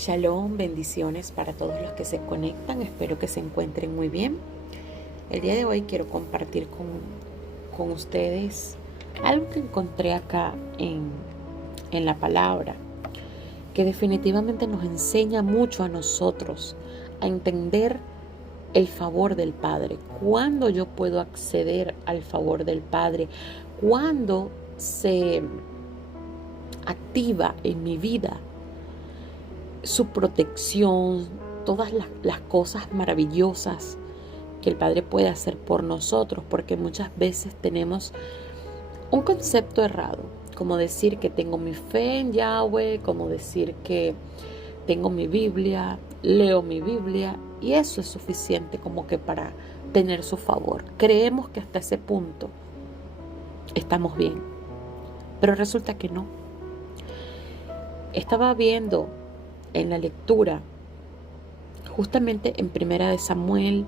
Shalom, bendiciones para todos los que se conectan. Espero que se encuentren muy bien. El día de hoy quiero compartir con ustedes algo que encontré acá en la palabra, que definitivamente nos enseña mucho a nosotros a entender el favor del Padre. ¿Cuándo yo puedo acceder al favor del Padre? ¿Cuándo se activa en mi vida su protección, todas las cosas maravillosas que el Padre puede hacer por nosotros? Porque muchas veces tenemos un concepto errado, como decir que tengo mi fe en Yahweh, como decir que tengo mi Biblia, leo mi Biblia, y eso es suficiente como que para tener su favor. Creemos que hasta ese punto estamos bien, pero resulta que no. Estaba viendo en la lectura, justamente en Primera de Samuel,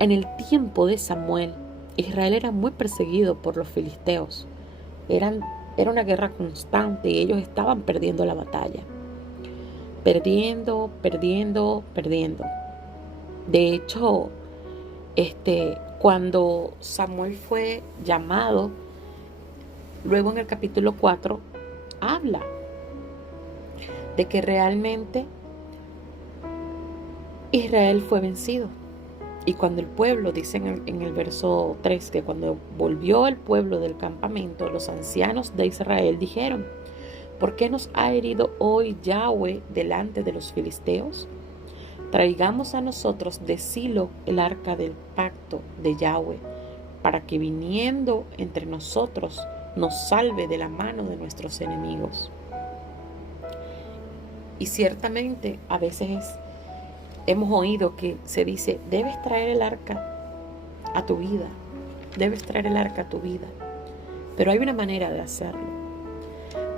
en el tiempo de Samuel, Israel era muy perseguido por los filisteos. Era una guerra constante y ellos estaban perdiendo la batalla. Perdiendo. De hecho, cuando Samuel fue llamado, luego en el capítulo 4, habla de que realmente Israel fue vencido. Y cuando el pueblo, dice en el verso 3, que cuando volvió el pueblo del campamento, los ancianos de Israel dijeron: ¿por qué nos ha herido hoy Yahweh delante de los filisteos? Traigamos a nosotros de Silo el arca del pacto de Yahweh, para que viniendo entre nosotros nos salve de la mano de nuestros enemigos. Y ciertamente a veces hemos oído que se dice: debes traer el arca a tu vida, debes traer el arca a tu vida. Pero hay una manera de hacerlo,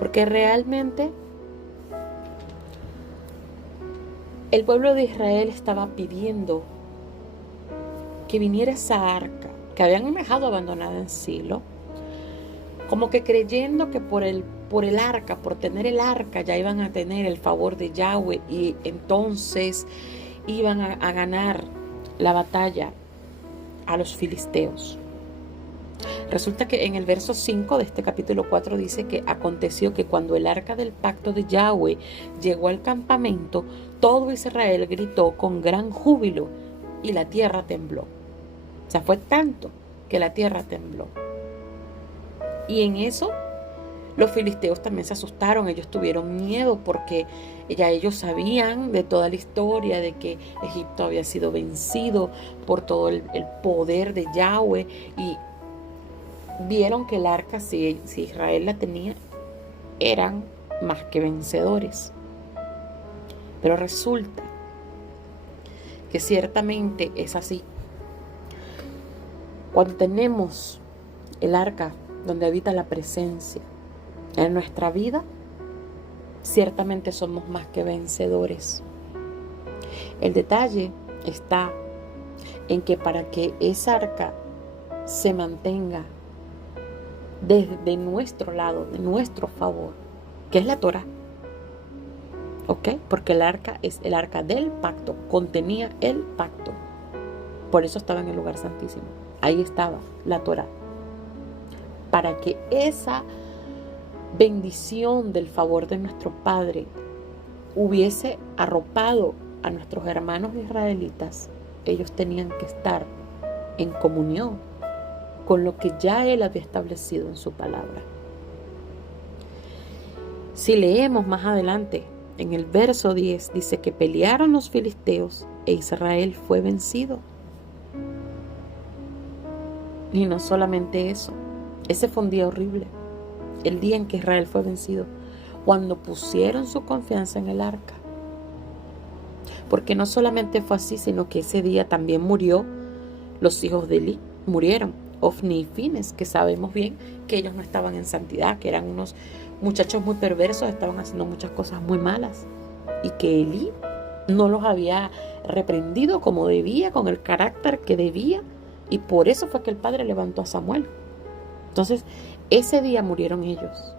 porque realmente el pueblo de Israel estaba pidiendo que viniera esa arca que habían dejado abandonada en Silo, como que creyendo que por tener el arca ya iban a tener el favor de Yahweh y entonces iban a ganar la batalla a los filisteos. Resulta que en el verso 5 de este capítulo 4 dice que aconteció que cuando el arca del pacto de Yahweh llegó al campamento, todo Israel gritó con gran júbilo y la tierra tembló. O sea, fue tanto que la tierra tembló. Y en eso los filisteos también se asustaron, ellos tuvieron miedo porque ya ellos sabían de toda la historia de que Egipto había sido vencido por todo el poder de Yahweh, y vieron que el arca, si Israel la tenía, eran más que vencedores. Pero resulta que ciertamente es así. Cuando tenemos el arca donde habita la presencia en nuestra vida, ciertamente somos más que vencedores. El detalle está en que para que esa arca se mantenga desde nuestro lado, de nuestro favor, que es la Torah, ¿ok? Porque el arca es el arca del pacto, contenía el pacto. Por eso estaba en el lugar santísimo. Ahí estaba la Torah. Para que esa bendición del favor de nuestro Padre hubiese arropado a nuestros hermanos israelitas, ellos tenían que estar en comunión con lo que ya Él había establecido en su palabra. Si leemos más adelante, en el verso 10, dice que pelearon los filisteos e Israel fue vencido. Y no solamente eso, ese fue un día horrible, el día en que Israel fue vencido, cuando pusieron su confianza en el arca. Porque no solamente fue así, sino que ese día también murió los hijos de Elí, murieron Ofni y Fines, que sabemos bien que ellos no estaban en santidad, que eran unos muchachos muy perversos, estaban haciendo muchas cosas muy malas, y que Elí no los había reprendido como debía, con el carácter que debía, y por eso fue que el Padre levantó a Samuel. Entonces, ese día murieron ellos.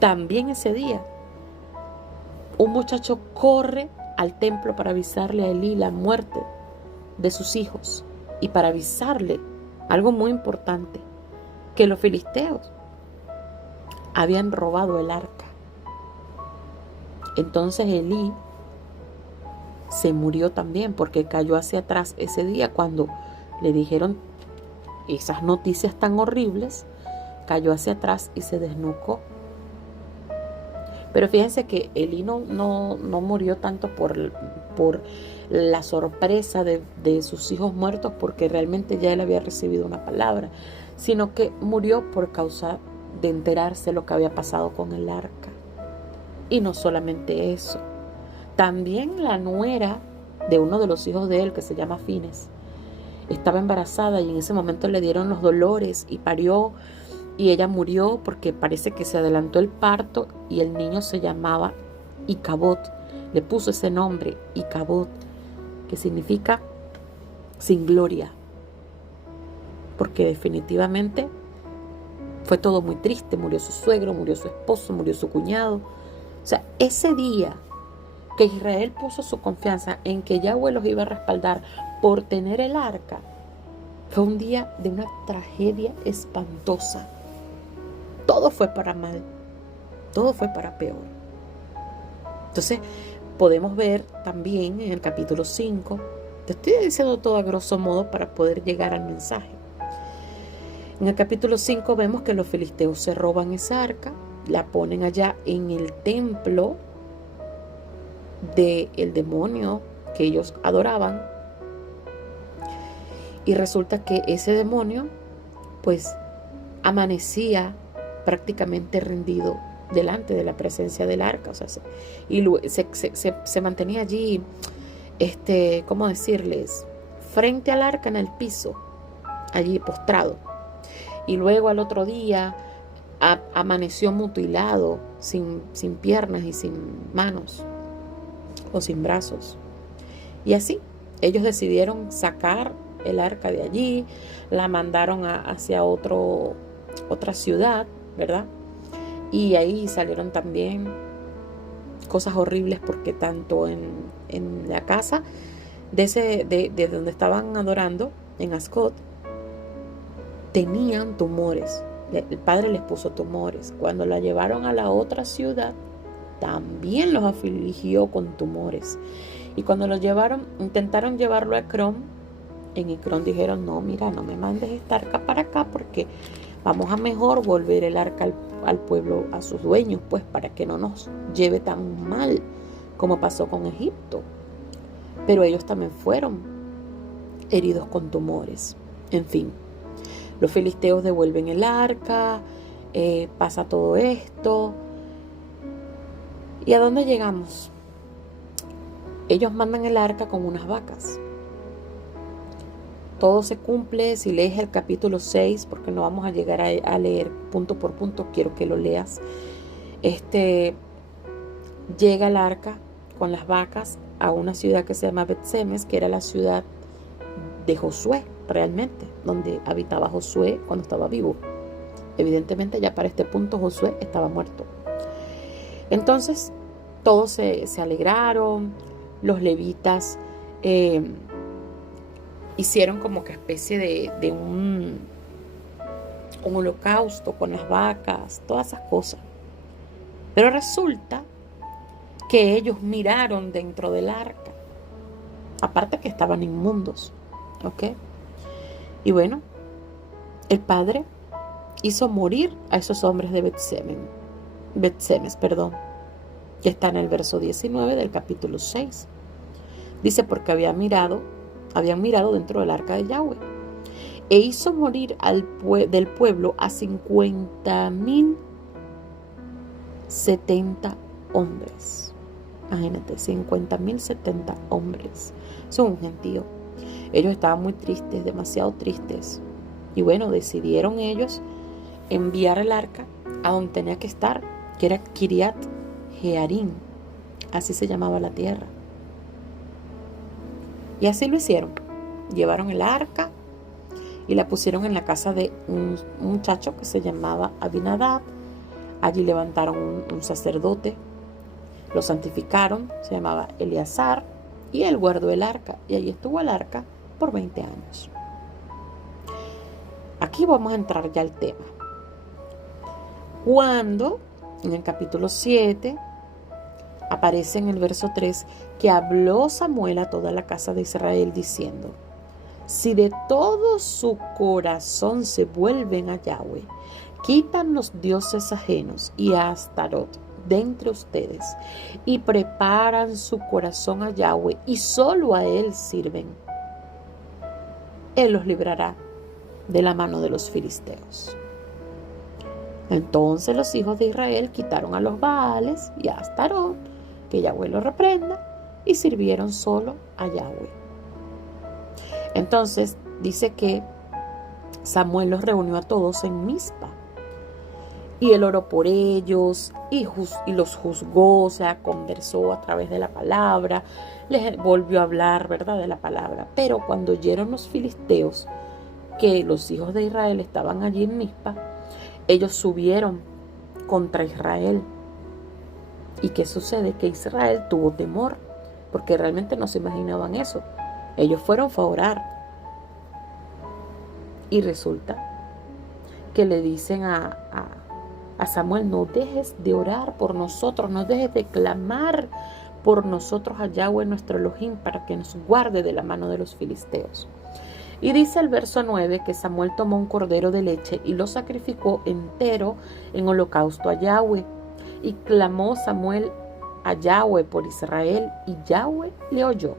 También ese día un muchacho corre al templo para avisarle a Elí la muerte de sus hijos y para avisarle algo muy importante, que los filisteos habían robado el arca. Entonces Elí se murió también porque cayó hacia atrás ese día cuando le dijeron esas noticias tan horribles, cayó hacia atrás y se desnucó. Pero fíjense que Elí no murió tanto por la sorpresa de sus hijos muertos, porque realmente ya él había recibido una palabra, sino que murió por causa de enterarse lo que había pasado con el arca. Y no solamente eso, también la nuera de uno de los hijos de él, que se llama Fines, estaba embarazada y en ese momento le dieron los dolores y parió, y ella murió porque parece que se adelantó el parto y el niño se llamaba Icabod. Le puso ese nombre, Icabod, que significa sin gloria, porque definitivamente fue todo muy triste. Murió su suegro, murió su esposo, murió su cuñado. O sea, ese día que Israel puso su confianza en que Yahweh los iba a respaldar por tener el arca, fue un día de una tragedia espantosa. Todo fue para mal, todo fue para peor. Entonces, podemos ver también en el capítulo 5, te estoy diciendo todo a grosso modo para poder llegar al mensaje. En el capítulo 5 vemos que los filisteos se roban esa arca, la ponen allá en el templo del demonio que ellos adoraban, y resulta que ese demonio pues amanecía prácticamente rendido delante de la presencia del arca, o sea, se mantenía allí, ¿cómo decirles? Frente al arca en el piso, allí postrado. Y luego al otro día amaneció mutilado, sin piernas y sin manos o sin brazos. Y así ellos decidieron sacar el arca de allí, la mandaron hacia otra ciudad, ¿verdad? Y ahí salieron también cosas horribles, porque tanto en la casa de donde estaban adorando, en Ascot, tenían tumores. El padre les puso tumores. Cuando la llevaron a la otra ciudad, también los afligió con tumores. Y cuando lo llevaron, intentaron llevarlo a Ecrón. En Ecrón dijeron, no, mira, no me mandes esta arca para acá, porque vamos a mejor volver el arca al pueblo, a sus dueños, pues, para que no nos lleve tan mal como pasó con Egipto. Pero ellos también fueron heridos con tumores. En fin, los filisteos devuelven el arca, pasa todo esto. ¿Y a dónde llegamos? Ellos mandan el arca con unas vacas. Todo se cumple. Si lees el capítulo 6, porque no vamos a llegar a leer punto por punto, quiero que lo leas. Llega el arca con las vacas a una ciudad que se llama Bet-Semes, que era la ciudad de Josué, realmente, donde habitaba Josué cuando estaba vivo. Evidentemente ya para este punto Josué estaba muerto. Entonces todos se alegraron. Los levitas hicieron como que especie de un holocausto con las vacas, todas esas cosas. Pero resulta que ellos miraron dentro del arca, aparte que estaban inmundos, ¿ok? Y bueno, el padre hizo morir a esos hombres de Bet-Semes, que está en el verso 19 del capítulo 6. Dice, porque habían mirado dentro del arca de Yahweh, e hizo morir del pueblo a 50,070 hombres. Imagínate, 50,070 hombres. Son un gentío. Ellos estaban muy tristes, demasiado tristes. Y bueno, decidieron ellos enviar el arca a donde tenía que estar, que era Kiriat Jearim. Así se llamaba la tierra. Y así lo hicieron. Llevaron el arca y la pusieron en la casa de un muchacho que se llamaba Abinadab. Allí levantaron un sacerdote Lo santificaron, se llamaba Eleazar, y él guardó el arca, y allí estuvo el arca por 20 años. Aquí vamos a entrar ya al tema. Cuando, en el capítulo 7, aparece en el verso 3, que habló Samuel a toda la casa de Israel diciendo: si de todo su corazón se vuelven a Yahweh, quitan los dioses ajenos y a Astarot de entre ustedes, y preparan su corazón a Yahweh, y solo a Él sirven, Él los librará de la mano de los filisteos. Entonces los hijos de Israel quitaron a los Baales y a Astarot, que Yahweh los reprenda, y sirvieron solo a Yahweh. Entonces dice que Samuel los reunió a todos en Mizpa, y él oró por ellos y los juzgó, o sea, conversó a través de la palabra, les volvió a hablar, ¿verdad?, de la palabra. Pero cuando oyeron los filisteos que los hijos de Israel estaban allí en Mizpa, ellos subieron contra Israel. ¿Y qué sucede? Que Israel tuvo temor, porque realmente no se imaginaban eso. Ellos fueron a orar. Y resulta que le dicen a Samuel: no dejes de orar por nosotros, no dejes de clamar por nosotros a Yahweh nuestro Elohim, para que nos guarde de la mano de los filisteos. Y dice el verso 9 que Samuel tomó un cordero de leche y lo sacrificó entero en holocausto a Yahweh. Y clamó Samuel a Yahweh por Israel, y Yahweh le oyó.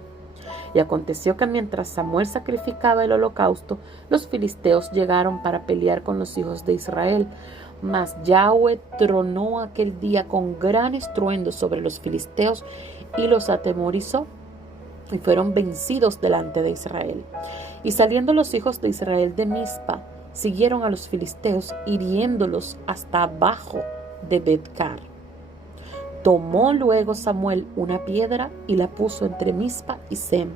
Y aconteció que mientras Samuel sacrificaba el holocausto, los filisteos llegaron para pelear con los hijos de Israel. Mas Yahweh tronó aquel día con gran estruendo sobre los filisteos y los atemorizó, y fueron vencidos delante de Israel. Y saliendo los hijos de Israel de Mizpa, siguieron a los filisteos, hiriéndolos hasta abajo de Bet-car. Tomó luego Samuel una piedra y la puso entre Mizpa y Sem,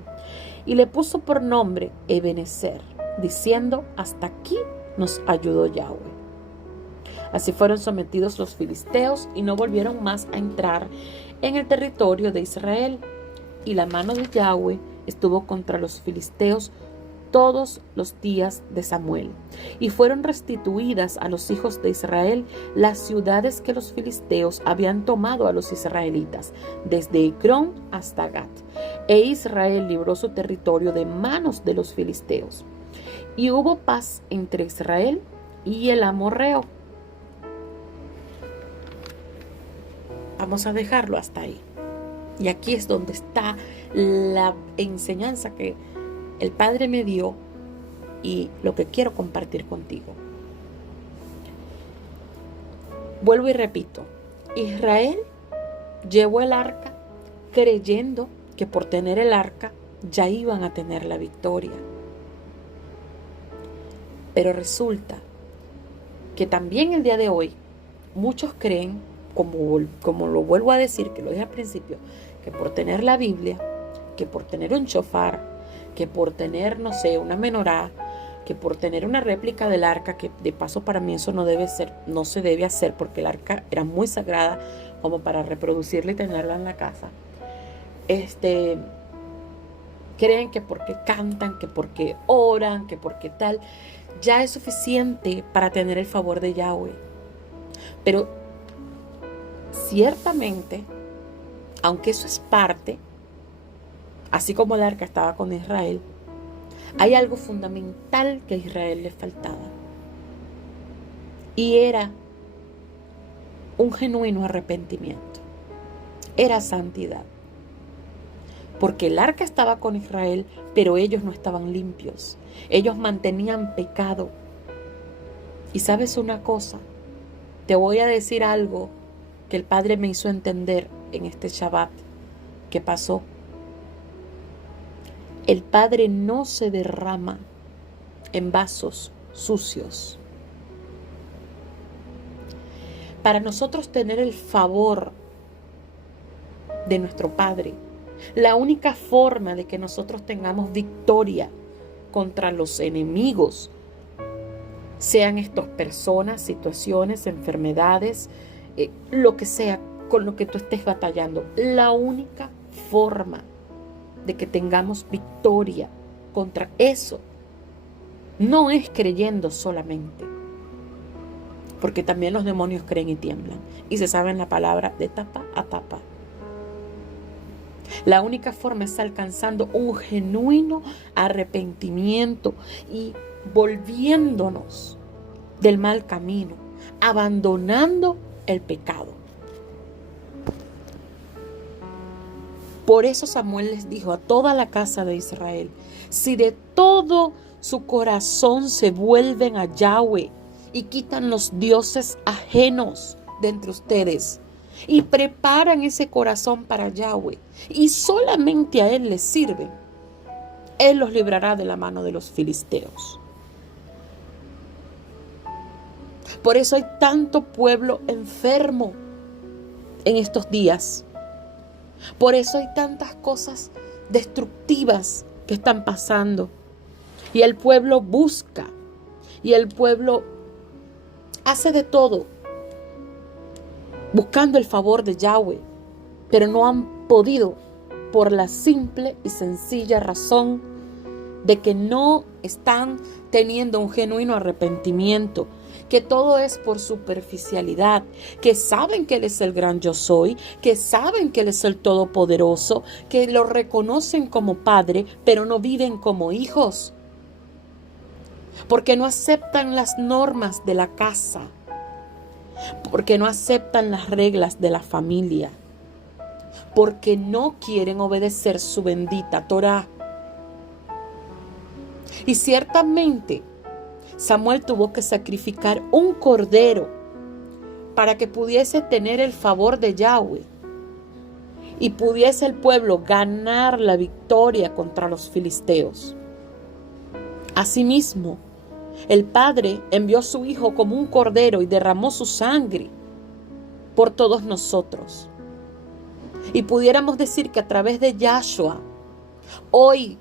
y le puso por nombre Ebenezer, diciendo: hasta aquí nos ayudó Yahweh. Así fueron sometidos los filisteos y no volvieron más a entrar en el territorio de Israel. Y la mano de Yahweh estuvo contra los filisteos todos los días de Samuel. Y fueron restituidas a los hijos de Israel las ciudades que los filisteos habían tomado a los israelitas, desde Ecrón hasta Gat. E Israel libró su territorio de manos de los filisteos. Y hubo paz entre Israel y el amorreo. Vamos a dejarlo hasta ahí. Y aquí es donde está la enseñanza que el Padre me dio y lo que quiero compartir contigo. Vuelvo y repito: Israel llevó el arca creyendo que por tener el arca ya iban a tener la victoria. Pero resulta que también el día de hoy muchos creen, como lo vuelvo a decir, que lo dije al principio, que por tener la Biblia, que por tener un shofar, que por tener, no sé, una menorá, que por tener una réplica del arca, que de paso para mí eso no se debe hacer, porque el arca era muy sagrada como para reproducirla y tenerla en la casa. Creen que porque cantan, que porque oran, que porque tal, ya es suficiente para tener el favor de Yahweh. Pero ciertamente, aunque eso es parte, así como el arca estaba con Israel, hay algo fundamental que a Israel le faltaba. Y era un genuino arrepentimiento. Era santidad. Porque el arca estaba con Israel, pero ellos no estaban limpios. Ellos mantenían pecado. Y sabes una cosa, te voy a decir algo que el Padre me hizo entender en este Shabbat que pasó. El Padre no se derrama en vasos sucios. Para nosotros tener el favor de nuestro Padre, la única forma de que nosotros tengamos victoria contra los enemigos, sean estos personas, situaciones, enfermedades, lo que sea, con lo que tú estés batallando. La única forma de que tengamos victoria contra eso no es creyendo solamente, porque también los demonios creen y tiemblan y se saben la palabra de tapa a tapa. La única forma es alcanzando un genuino arrepentimiento y volviéndonos del mal camino, abandonando el pecado. Por eso Samuel les dijo a toda la casa de Israel: si de todo su corazón se vuelven a Yahweh y quitan los dioses ajenos de entre ustedes y preparan ese corazón para Yahweh y solamente a Él les sirven, Él los librará de la mano de los filisteos. Por eso hay tanto pueblo enfermo en estos días. Por eso hay tantas cosas destructivas que están pasando. Y el pueblo busca. Y el pueblo hace de todo buscando el favor de Yahweh. Pero no han podido por la simple y sencilla razón de que no están teniendo un genuino arrepentimiento, que todo es por superficialidad, que saben que Él es el gran yo soy, que saben que Él es el todopoderoso, que lo reconocen como padre, pero no viven como hijos, porque no aceptan las normas de la casa, porque no aceptan las reglas de la familia, porque no quieren obedecer su bendita Torá. Y ciertamente Samuel tuvo que sacrificar un cordero para que pudiese tener el favor de Yahweh y pudiese el pueblo ganar la victoria contra los filisteos. Asimismo, el Padre envió a su Hijo como un cordero y derramó su sangre por todos nosotros. Y pudiéramos decir que a través de Yahshua, hoy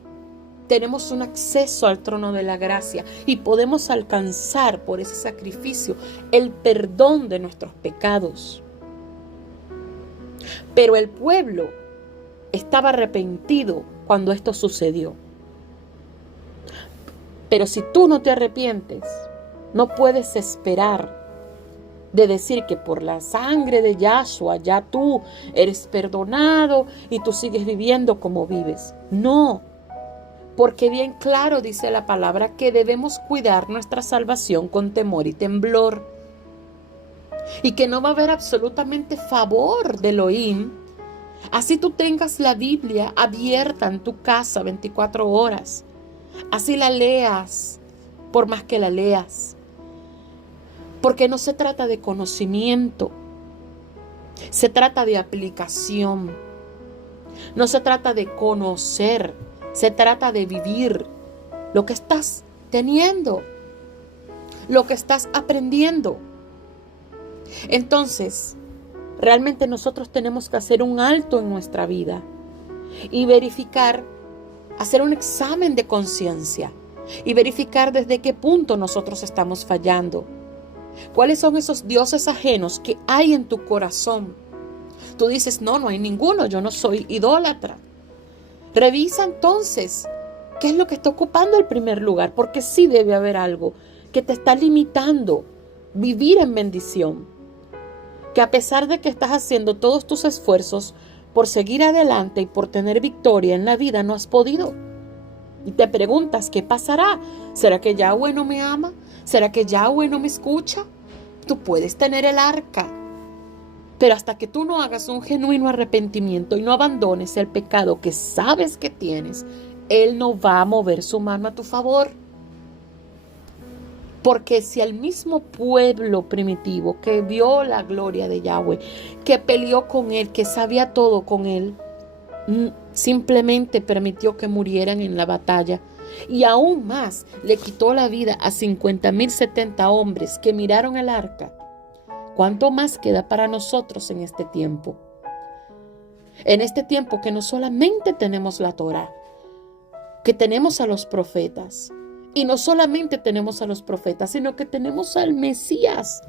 tenemos un acceso al trono de la gracia y podemos alcanzar por ese sacrificio el perdón de nuestros pecados. Pero el pueblo estaba arrepentido cuando esto sucedió. Pero si tú no te arrepientes, no puedes esperar de decir que por la sangre de Yahshua ya tú eres perdonado y tú sigues viviendo como vives. No. Porque bien claro dice la palabra que debemos cuidar nuestra salvación con temor y temblor. Y que no va a haber absolutamente favor de Elohim. Así tú tengas la Biblia abierta en tu casa 24 horas. Así la leas, por más que la leas. Porque no se trata de conocimiento. Se trata de aplicación. No se trata de conocer. Se trata de vivir lo que estás teniendo, lo que estás aprendiendo. Entonces, realmente nosotros tenemos que hacer un alto en nuestra vida y verificar, hacer un examen de conciencia y verificar desde qué punto nosotros estamos fallando. ¿Cuáles son esos dioses ajenos que hay en tu corazón? Tú dices, no hay ninguno, yo no soy idólatra. Revisa entonces qué es lo que está ocupando el primer lugar, porque sí debe haber algo que te está limitando vivir en bendición. Que a pesar de que estás haciendo todos tus esfuerzos por seguir adelante y por tener victoria en la vida, no has podido. Y te preguntas, ¿qué pasará? ¿Será que Yahweh no me ama? ¿Será que Yahweh no me escucha? Tú puedes tener el arca, pero hasta que tú no hagas un genuino arrepentimiento y no abandones el pecado que sabes que tienes, Él no va a mover su mano a tu favor. Porque si el mismo pueblo primitivo que vio la gloria de Yahweh, que peleó con Él, que sabía todo con Él, simplemente permitió que murieran en la batalla, y aún más le quitó la vida a 50,070 hombres que miraron el arca, ¿cuánto más queda para nosotros en este tiempo? En este tiempo que no solamente tenemos la Torá, que tenemos a los profetas. Y no solamente tenemos a los profetas, sino que tenemos al Mesías.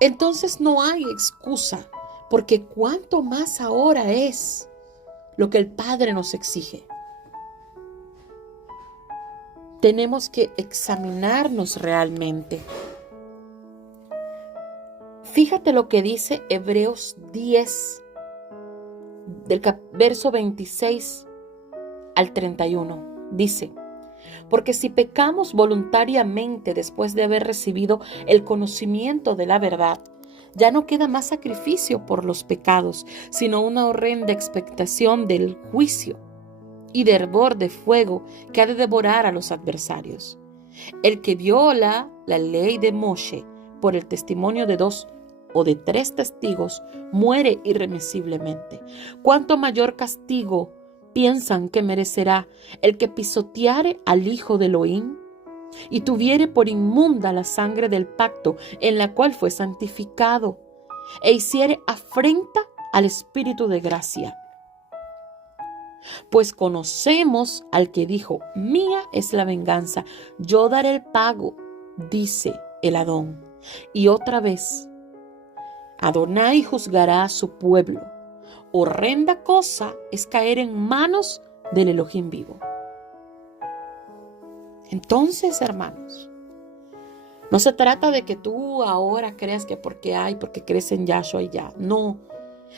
Entonces no hay excusa, porque cuanto más ahora es lo que el Padre nos exige. Tenemos que examinarnos realmente. Fíjate lo que dice Hebreos 10, del verso 26 al 31. Dice: porque si pecamos voluntariamente después de haber recibido el conocimiento de la verdad, ya no queda más sacrificio por los pecados, sino una horrenda expectación del juicio y de hervor de fuego que ha de devorar a los adversarios. El que viola la ley de Moshe por el testimonio de 2 o de 3 testigos muere irremisiblemente. ¿Cuánto mayor castigo piensan que merecerá el que pisoteare al Hijo de Elohim y tuviere por inmunda la sangre del pacto en la cual fue santificado e hiciere afrenta al Espíritu de gracia? Pues conocemos al que dijo: mía es la venganza, yo daré el pago, dice el Adón. Y otra vez, Adonai juzgará a su pueblo. Horrenda cosa es caer en manos del Elohim vivo. Entonces, hermanos, no se trata de que tú ahora creas que porque crees en Yahshua y ya. No,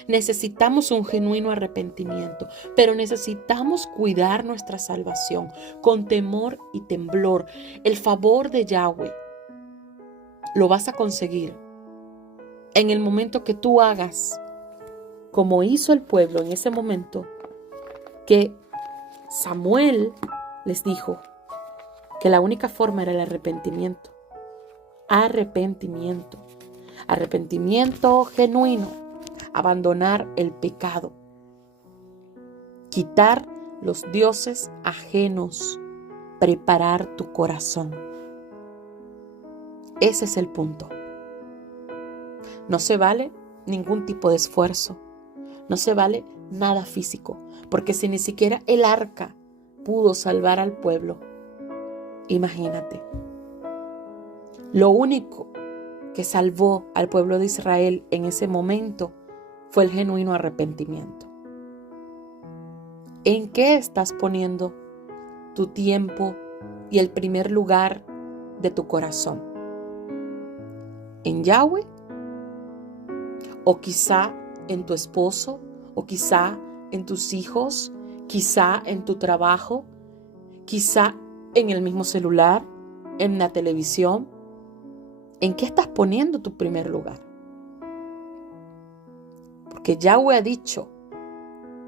necesitamos un genuino arrepentimiento, pero necesitamos cuidar nuestra salvación con temor y temblor. El favor de Yahweh lo vas a conseguir en el momento que tú hagas como hizo el pueblo en ese momento, que Samuel les dijo que la única forma era el arrepentimiento. Arrepentimiento genuino. Abandonar el pecado. Quitar los dioses ajenos. Preparar tu corazón. Ese es el punto. No se vale ningún tipo de esfuerzo. No se vale nada físico, porque si ni siquiera el arca pudo salvar al pueblo, imagínate. Lo único que salvó al pueblo de Israel en ese momento fue el genuino arrepentimiento. ¿En qué estás poniendo tu tiempo y el primer lugar de tu corazón? ¿En Yahweh? ¿O quizá en tu esposo? ¿O quizá en tus hijos? ¿Quizá en tu trabajo? ¿Quizá en el mismo celular? ¿En la televisión? ¿En qué estás poniendo tu primer lugar? Porque Yahweh ha dicho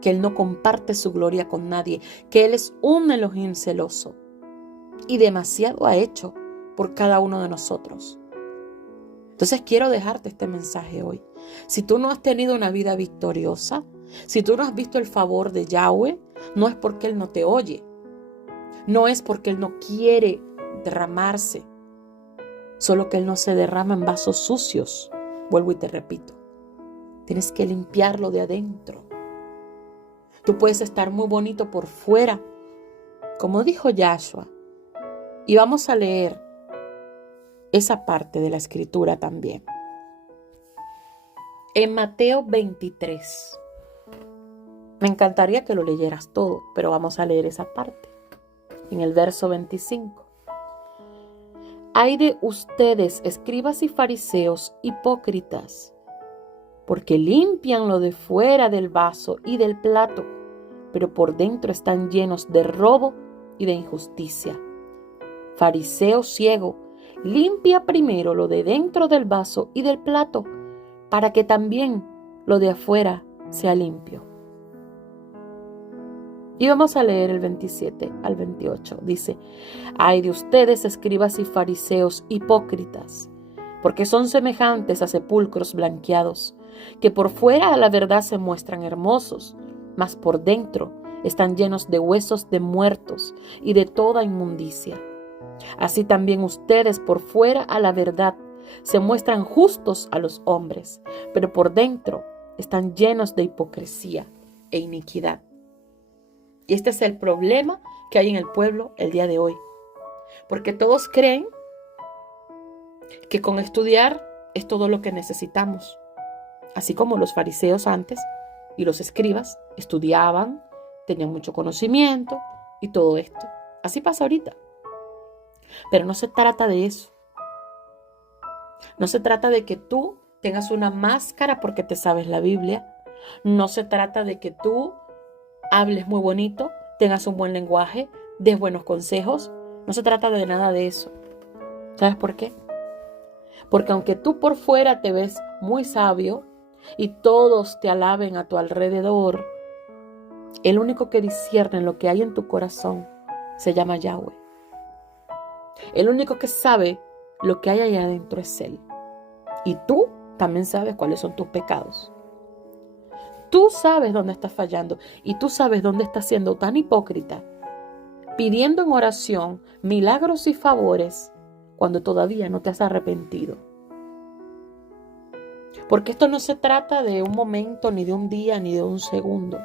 que Él no comparte su gloria con nadie, que Él es un Elohim celoso y demasiado ha hecho por cada uno de nosotros. Entonces quiero dejarte este mensaje hoy. Si tú no has tenido una vida victoriosa, si tú no has visto el favor de Yahweh, no es porque Él no te oye, no es porque Él no quiere derramarse, solo que Él no se derrama en vasos sucios. Vuelvo y te repito, tienes que limpiarlo de adentro. Tú puedes estar muy bonito por fuera, como dijo Yahshua, y vamos a leer esa parte de la escritura también. En Mateo 23. Me encantaría que lo leyeras todo, pero vamos a leer esa parte. En el verso 25. Ay de ustedes, escribas y fariseos, hipócritas, porque limpian lo de fuera del vaso y del plato, pero por dentro están llenos de robo y de injusticia. Fariseo ciego, limpia primero lo de dentro del vaso y del plato, para que también lo de afuera sea limpio. Y vamos a leer el 27 al 28. Dice: ay de ustedes, escribas y fariseos, hipócritas, porque son semejantes a sepulcros blanqueados, que por fuera a la verdad se muestran hermosos, mas por dentro están llenos de huesos de muertos y de toda inmundicia. Así también ustedes por fuera a la verdad se muestran justos a los hombres, pero por dentro están llenos de hipocresía e iniquidad. Y este es el problema que hay en el pueblo el día de hoy. Porque todos creen que con estudiar es todo lo que necesitamos. Así como los fariseos antes y los escribas estudiaban, tenían mucho conocimiento y todo esto. Así pasa ahorita. Pero no se trata de eso. No se trata de que tú tengas una máscara porque te sabes la Biblia. No se trata de que tú hables muy bonito, tengas un buen lenguaje, des buenos consejos. No se trata de nada de eso. ¿Sabes por qué? Porque aunque tú por fuera te ves muy sabio y todos te alaben a tu alrededor, el único que discierne lo que hay en tu corazón se llama Yahweh. El único que sabe lo que hay allá adentro es Él. Y tú también sabes cuáles son tus pecados. Tú sabes dónde estás fallando y tú sabes dónde estás siendo tan hipócrita, pidiendo en oración milagros y favores cuando todavía no te has arrepentido. Porque esto no se trata de un momento, ni de un día, ni de un segundo.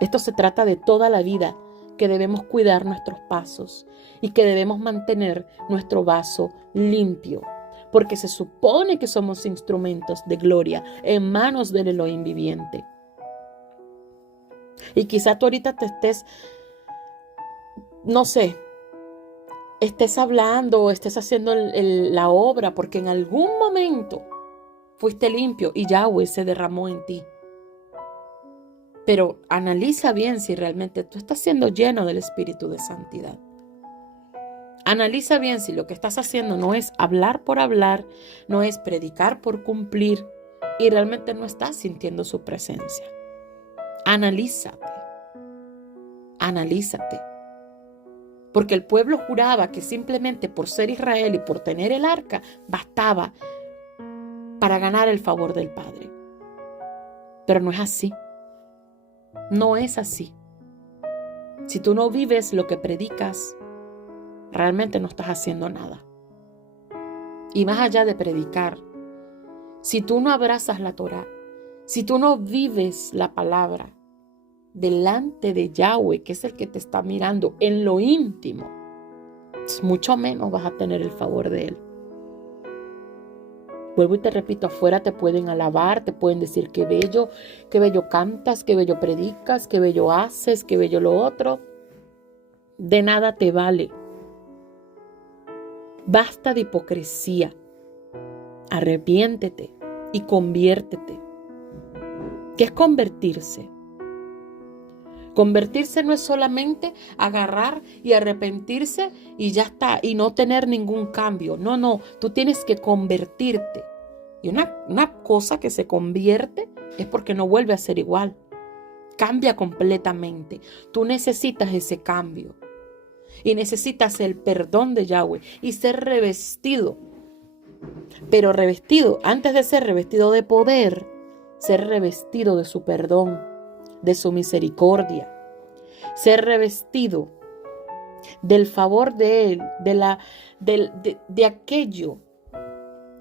Esto se trata de toda la vida, que debemos cuidar nuestros pasos y que debemos mantener nuestro vaso limpio, porque se supone que somos instrumentos de gloria en manos del Elohim viviente. Y quizá tú ahorita te estés, no sé, estés hablando o estés haciendo la obra porque en algún momento fuiste limpio y Yahweh se derramó en ti. Pero analiza bien si realmente tú estás siendo lleno del Espíritu de Santidad. Analiza bien si lo que estás haciendo no es hablar por hablar, no es predicar por cumplir y realmente no estás sintiendo su presencia. Analízate. Analízate. Porque el pueblo juraba que simplemente por ser Israel y por tener el arca bastaba para ganar el favor del Padre. Pero no es así. No es así. Si tú no vives lo que predicas, realmente no estás haciendo nada. Y más allá de predicar, si tú no abrazas la Torá, si tú no vives la palabra delante de Yahweh, que es el que te está mirando en lo íntimo, mucho menos vas a tener el favor de Él. Vuelvo y te repito, afuera te pueden alabar, te pueden decir qué bello cantas, qué bello predicas, qué bello haces, qué bello lo otro. De nada te vale. Basta de hipocresía. Arrepiéntete y conviértete. ¿Qué es convertirse? Convertirse no es solamente agarrar y arrepentirse y ya está, y no tener ningún cambio. No, tú tienes que convertirte. Y una cosa que se convierte es porque no vuelve a ser igual. Cambia completamente. Tú necesitas ese cambio. Y necesitas el perdón de Yahweh y ser revestido. Pero revestido, antes de ser revestido de poder, ser revestido de su perdón, de su misericordia, ser revestido del favor de Él, de aquello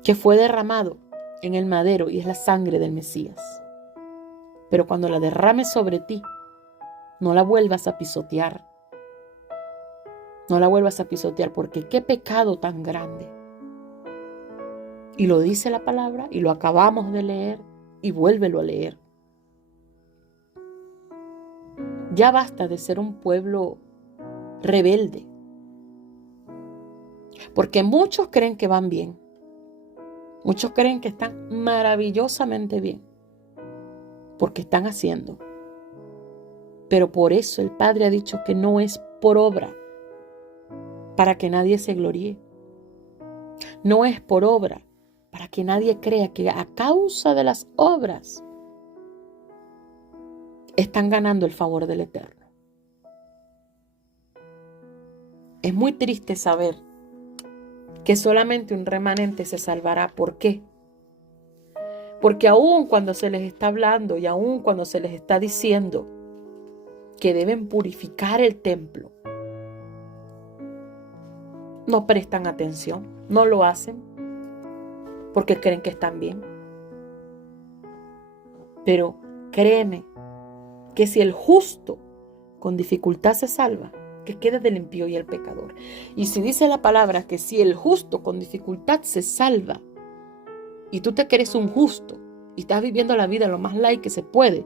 que fue derramado en el madero y es la sangre del Mesías. Pero cuando la derrames sobre ti, no la vuelvas a pisotear. No la vuelvas a pisotear porque qué pecado tan grande. Y lo dice la palabra y lo acabamos de leer y vuélvelo a leer. Ya basta de ser un pueblo rebelde. Porque muchos creen que van bien. Muchos creen que están maravillosamente bien. Porque están haciendo. Pero por eso el Padre ha dicho que no es por obra, para que nadie se gloríe. No es por obra, para que nadie crea que a causa de las obras están ganando el favor del Eterno. Es muy triste saber que solamente un remanente se salvará. ¿Por qué? Porque aún cuando se les está hablando y aún cuando se les está diciendo que deben purificar el templo, no prestan atención, no lo hacen porque creen que están bien. Pero créeme que si el justo con dificultad se salva, que quede del impío y el pecador. Y si dice la palabra que si el justo con dificultad se salva, y tú te crees un justo, y estás viviendo la vida lo más light que se puede,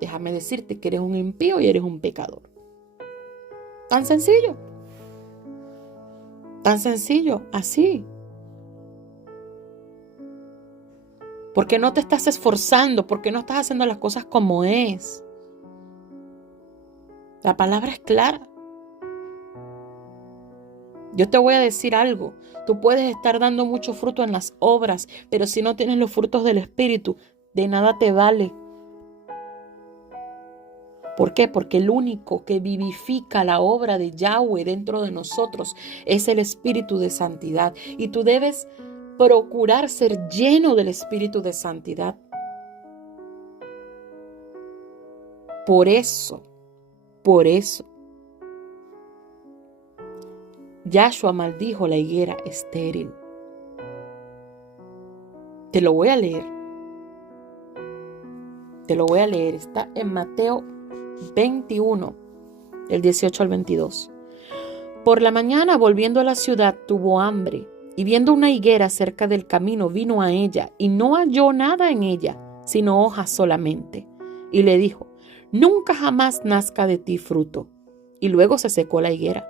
déjame decirte que eres un impío y eres un pecador. Tan sencillo. Tan sencillo, así. Porque no te estás esforzando, porque no estás haciendo las cosas como es. La palabra es clara. Yo te voy a decir algo. Tú puedes estar dando mucho fruto en las obras, pero si no tienes los frutos del Espíritu, de nada te vale. ¿Por qué? Porque el único que vivifica la obra de Yahweh dentro de nosotros es el Espíritu de Santidad. Y tú debes procurar ser lleno del Espíritu de Santidad. Por eso, Yahshua maldijo la higuera estéril. Te lo voy a leer. Está en Mateo 21, del 18 al 22. Por la mañana, volviendo a la ciudad, tuvo hambre, y viendo una higuera cerca del camino, vino a ella, y no halló nada en ella, sino hojas solamente. Y le dijo: nunca jamás nazca de ti fruto. Y luego se secó la higuera.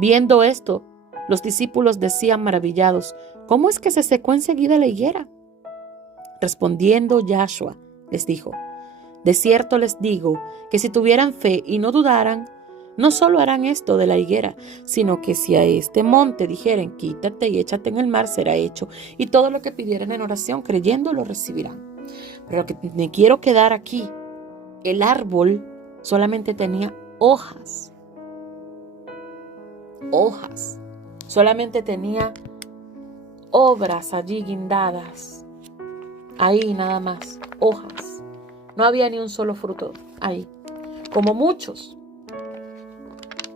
Viendo esto, los discípulos decían maravillados: ¿cómo es que se secó enseguida la higuera? Respondiendo Yahshua, les dijo: de cierto les digo que si tuvieran fe y no dudaran, no solo harán esto de la higuera, sino que si a este monte dijeren: quítate y échate en el mar, será hecho. Y todo lo que pidieran en oración, creyendo, lo recibirán. Pero lo que me quiero quedar aquí, el árbol solamente tenía hojas. Solamente tenía obras allí guindadas. Ahí nada más, hojas. No había ni un solo fruto ahí. Como muchos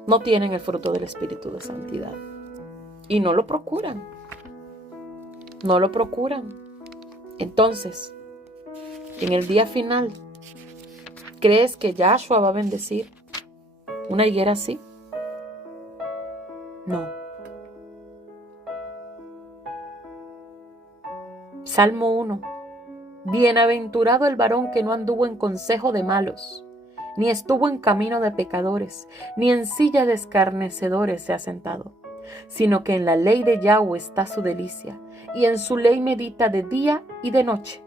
no tienen el fruto del Espíritu de Santidad. Y no lo procuran. Entonces, en el día final, ¿crees que Yahshua va a bendecir una higuera así? No. Salmo 1. Bienaventurado el varón que no anduvo en consejo de malos, ni estuvo en camino de pecadores, ni en silla de escarnecedores se ha sentado, sino que en la ley de Yahweh está su delicia, y en su ley medita de día y de noche.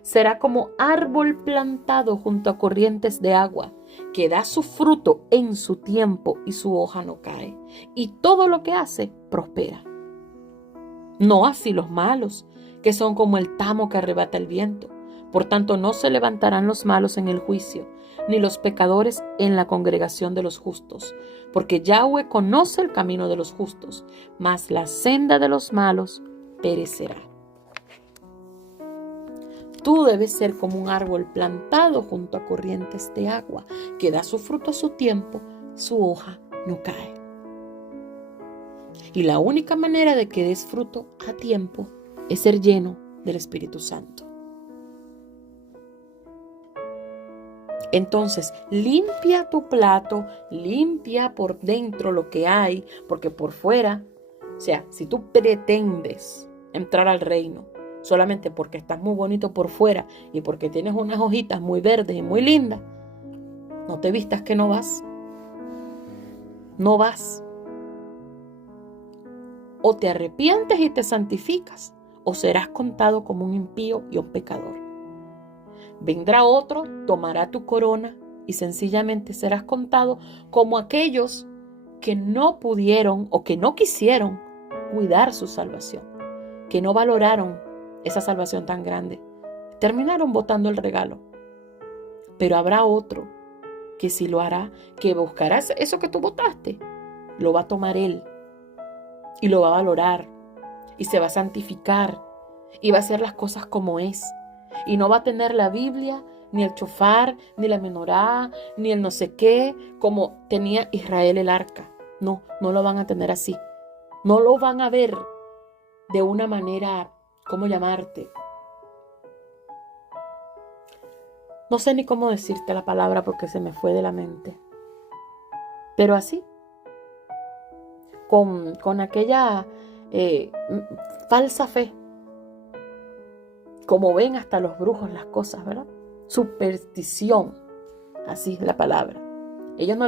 Será como árbol plantado junto a corrientes de agua, que da su fruto en su tiempo y su hoja no cae, y todo lo que hace prospera. No así los malos, que son como el tamo que arrebata el viento. Por tanto, no se levantarán los malos en el juicio, ni los pecadores en la congregación de los justos, porque Yahweh conoce el camino de los justos, mas la senda de los malos perecerá. Tú debes ser como un árbol plantado junto a corrientes de agua, que da su fruto a su tiempo, su hoja no cae. Y la única manera de que des fruto a tiempo es ser lleno del Espíritu Santo. Entonces, limpia tu plato, limpia por dentro lo que hay, porque por fuera, o sea, si tú pretendes entrar al reino solamente porque estás muy bonito por fuera y porque tienes unas hojitas muy verdes y muy lindas, no te vistas que no vas. No vas. O te arrepientes y te santificas, o serás contado como un impío y un pecador. Vendrá otro, tomará tu corona y sencillamente serás contado como aquellos que no pudieron o que no quisieron cuidar su salvación, que no valoraron esa salvación tan grande. Terminaron botando el regalo. Pero habrá otro que sí lo hará, que buscará eso que tú botaste, lo va a tomar él y lo va a valorar y se va a santificar y va a hacer las cosas como es. Y no va a tener la Biblia, ni el chofar, ni la menorá, ni el no sé qué, como tenía Israel el arca. No, no lo van a tener así. No lo van a ver de una manera, ¿cómo llamarte? No sé ni cómo decirte la palabra porque se me fue de la mente. Pero así, con aquella falsa fe. Como ven hasta los brujos las cosas, ¿verdad? Superstición, así es la palabra. Ellos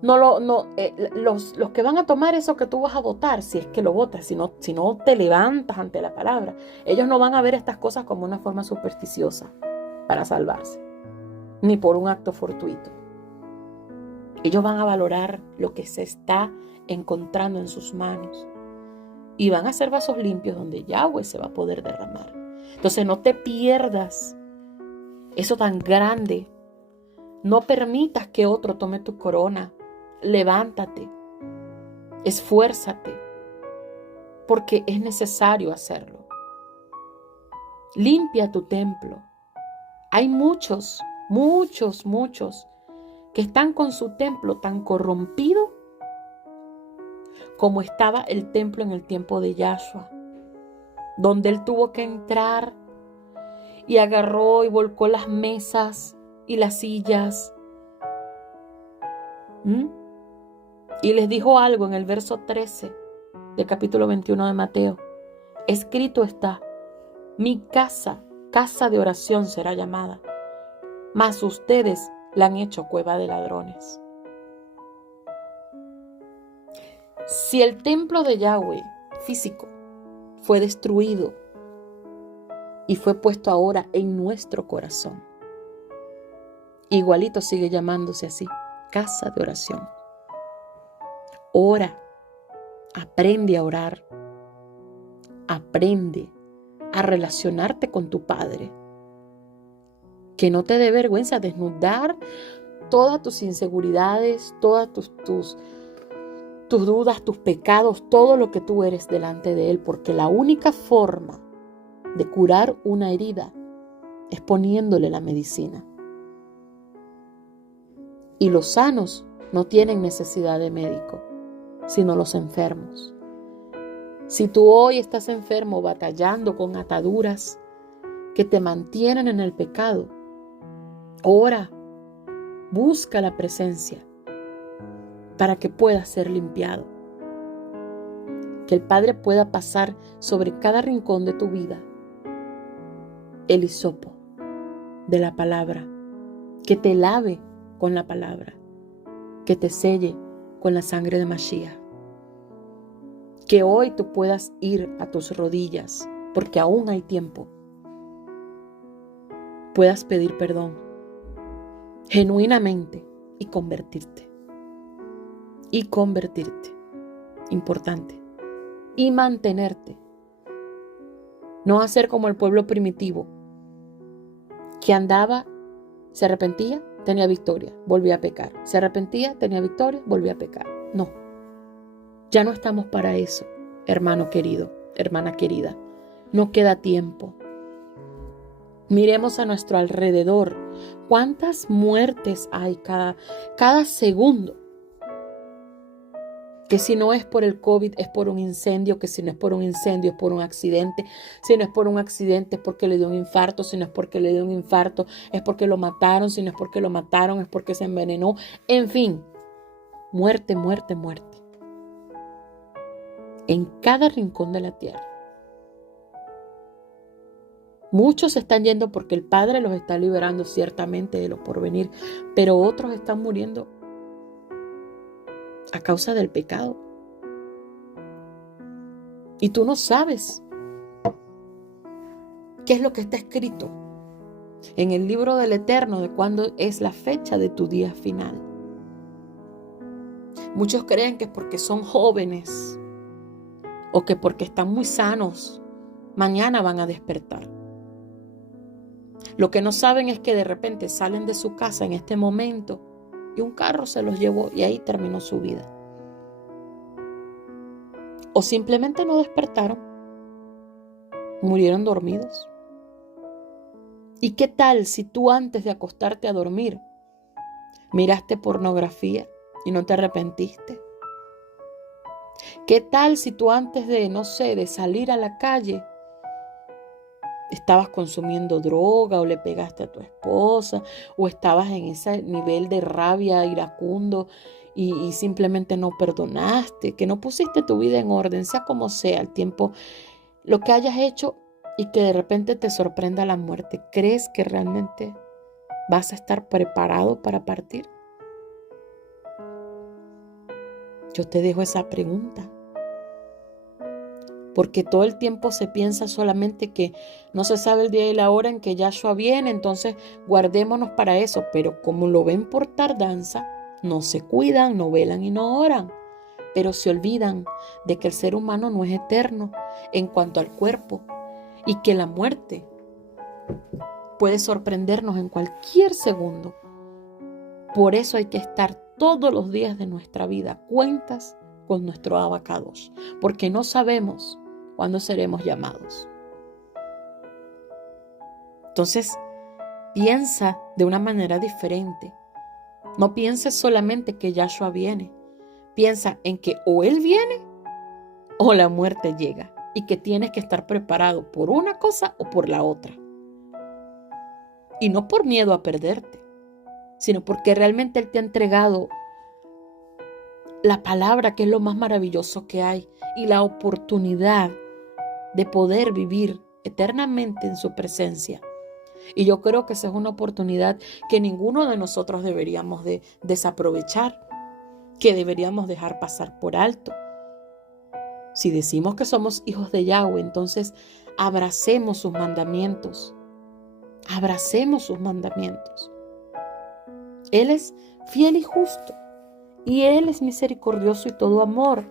los que van a tomar eso que tú vas a votar, si es que lo votas, si no te levantas ante la palabra, ellos no van a ver estas cosas como una forma supersticiosa para salvarse, ni por un acto fortuito. Ellos van a valorar lo que se está encontrando en sus manos y van a ser vasos limpios donde Yahweh se va a poder derramar. Entonces no te pierdas eso tan grande. No permitas que otro tome tu corona. Levántate, esfuérzate, porque es necesario hacerlo. Limpia tu templo. Hay muchos que están con su templo tan corrompido como estaba el templo en el tiempo de Yahshua, donde él tuvo que entrar y agarró y volcó las mesas y las sillas. Y les dijo algo en el verso 13 del capítulo 21 de Mateo. Escrito está: mi casa, casa de oración será llamada, mas ustedes la han hecho cueva de ladrones. Si el templo de Yahweh físico fue destruido y fue puesto ahora en nuestro corazón, igualito sigue llamándose así, casa de oración. Ora, aprende a orar, aprende a relacionarte con tu Padre. Que no te dé vergüenza desnudar todas tus inseguridades, todas tus dudas, tus pecados, todo lo que tú eres delante de Él, porque la única forma de curar una herida es poniéndole la medicina. Y los sanos no tienen necesidad de médico, sino los enfermos. Si tú hoy estás enfermo, batallando con ataduras que te mantienen en el pecado, ora, busca la presencia para que puedas ser limpiado. Que el Padre pueda pasar sobre cada rincón de tu vida el hisopo de la palabra, que te lave con la palabra, que te selle con la sangre de Mashiach. Que hoy tú puedas ir a tus rodillas, porque aún hay tiempo. Puedas pedir perdón genuinamente y convertirte. Importante. Y mantenerte. No hacer como el pueblo primitivo, que andaba, se arrepentía, tenía victoria, volvía a pecar. Se arrepentía, tenía victoria, volvía a pecar. No. Ya no estamos para eso, hermano querido, hermana querida. No queda tiempo. Miremos a nuestro alrededor. ¿Cuántas muertes hay cada segundo? Que si no es por el COVID, es por un incendio. Que si no es por un incendio, es por un accidente. Si no es por un accidente, es porque le dio un infarto. Si no es porque le dio un infarto, es porque lo mataron. Si no es porque lo mataron, es porque se envenenó. En fin, muerte. En cada rincón de la tierra. Muchos se están yendo porque el Padre los está liberando ciertamente de lo porvenir, pero otros están muriendo a causa del pecado. Y tú no sabes qué es lo que está escrito en el libro del Eterno de cuándo es la fecha de tu día final. Muchos creen que porque son jóvenes o que porque están muy sanos, mañana van a despertar. Lo que no saben es que de repente salen de su casa en este momento y un carro se los llevó y ahí terminó su vida. O simplemente no despertaron, murieron dormidos. ¿Y qué tal si tú antes de acostarte a dormir miraste pornografía y no te arrepentiste? ¿Qué tal si tú antes de salir a la calle estabas consumiendo droga o le pegaste a tu esposa o estabas en ese nivel de rabia iracundo y simplemente no perdonaste, que no pusiste tu vida en orden, sea como sea el tiempo, lo que hayas hecho y que de repente te sorprenda la muerte, ¿crees que realmente vas a estar preparado para partir? Yo te dejo esa pregunta. Porque todo el tiempo se piensa solamente que no se sabe el día y la hora en que Yahshua viene, entonces guardémonos para eso. Pero como lo ven por tardanza, no se cuidan, no velan y no oran. Pero se olvidan de que el ser humano no es eterno en cuanto al cuerpo y que la muerte puede sorprendernos en cualquier segundo. Por eso hay que estar todos los días de nuestra vida cuentas con nuestro abacados, porque no sabemos cuándo seremos llamados. Entonces, piensa de una manera diferente. No pienses solamente que Yahshua viene. Piensa en que o Él viene o la muerte llega y que tienes que estar preparado por una cosa o por la otra. Y no por miedo a perderte, sino porque realmente Él te ha entregado la palabra, que es lo más maravilloso que hay, y la oportunidad de poder vivir eternamente en su presencia. Y yo creo que esa es una oportunidad que ninguno de nosotros deberíamos de desaprovechar, que deberíamos dejar pasar por alto. Si decimos que somos hijos de Yahweh, entonces abracemos sus mandamientos. Abracemos sus mandamientos. Él es fiel y justo, y Él es misericordioso y todo amor.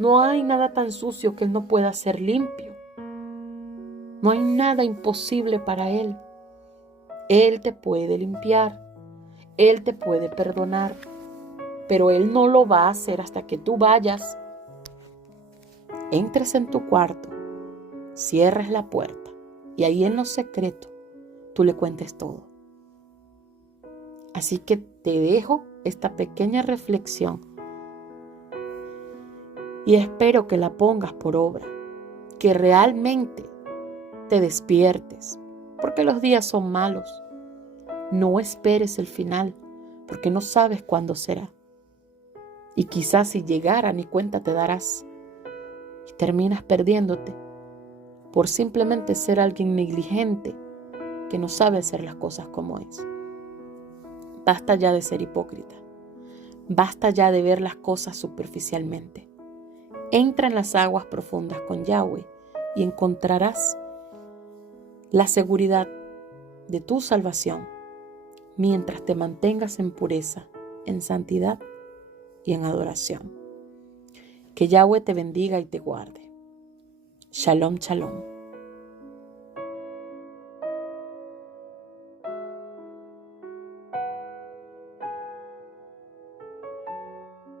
No hay nada tan sucio que Él no pueda hacer limpio. No hay nada imposible para Él. Él te puede limpiar, Él te puede perdonar, pero Él no lo va a hacer hasta que tú vayas, entres en tu cuarto, cierres la puerta y ahí en lo secreto tú le cuentes todo. Así que te dejo esta pequeña reflexión y espero que la pongas por obra, que realmente te despiertes, porque los días son malos. No esperes el final, porque no sabes cuándo será. Y quizás si llegara ni cuenta te darás y terminas perdiéndote por simplemente ser alguien negligente que no sabe hacer las cosas como es. Basta ya de ser hipócrita. Basta ya de ver las cosas superficialmente. Entra en las aguas profundas con Yahweh y encontrarás la seguridad de tu salvación mientras te mantengas en pureza, en santidad y en adoración. Que Yahweh te bendiga y te guarde. Shalom, shalom.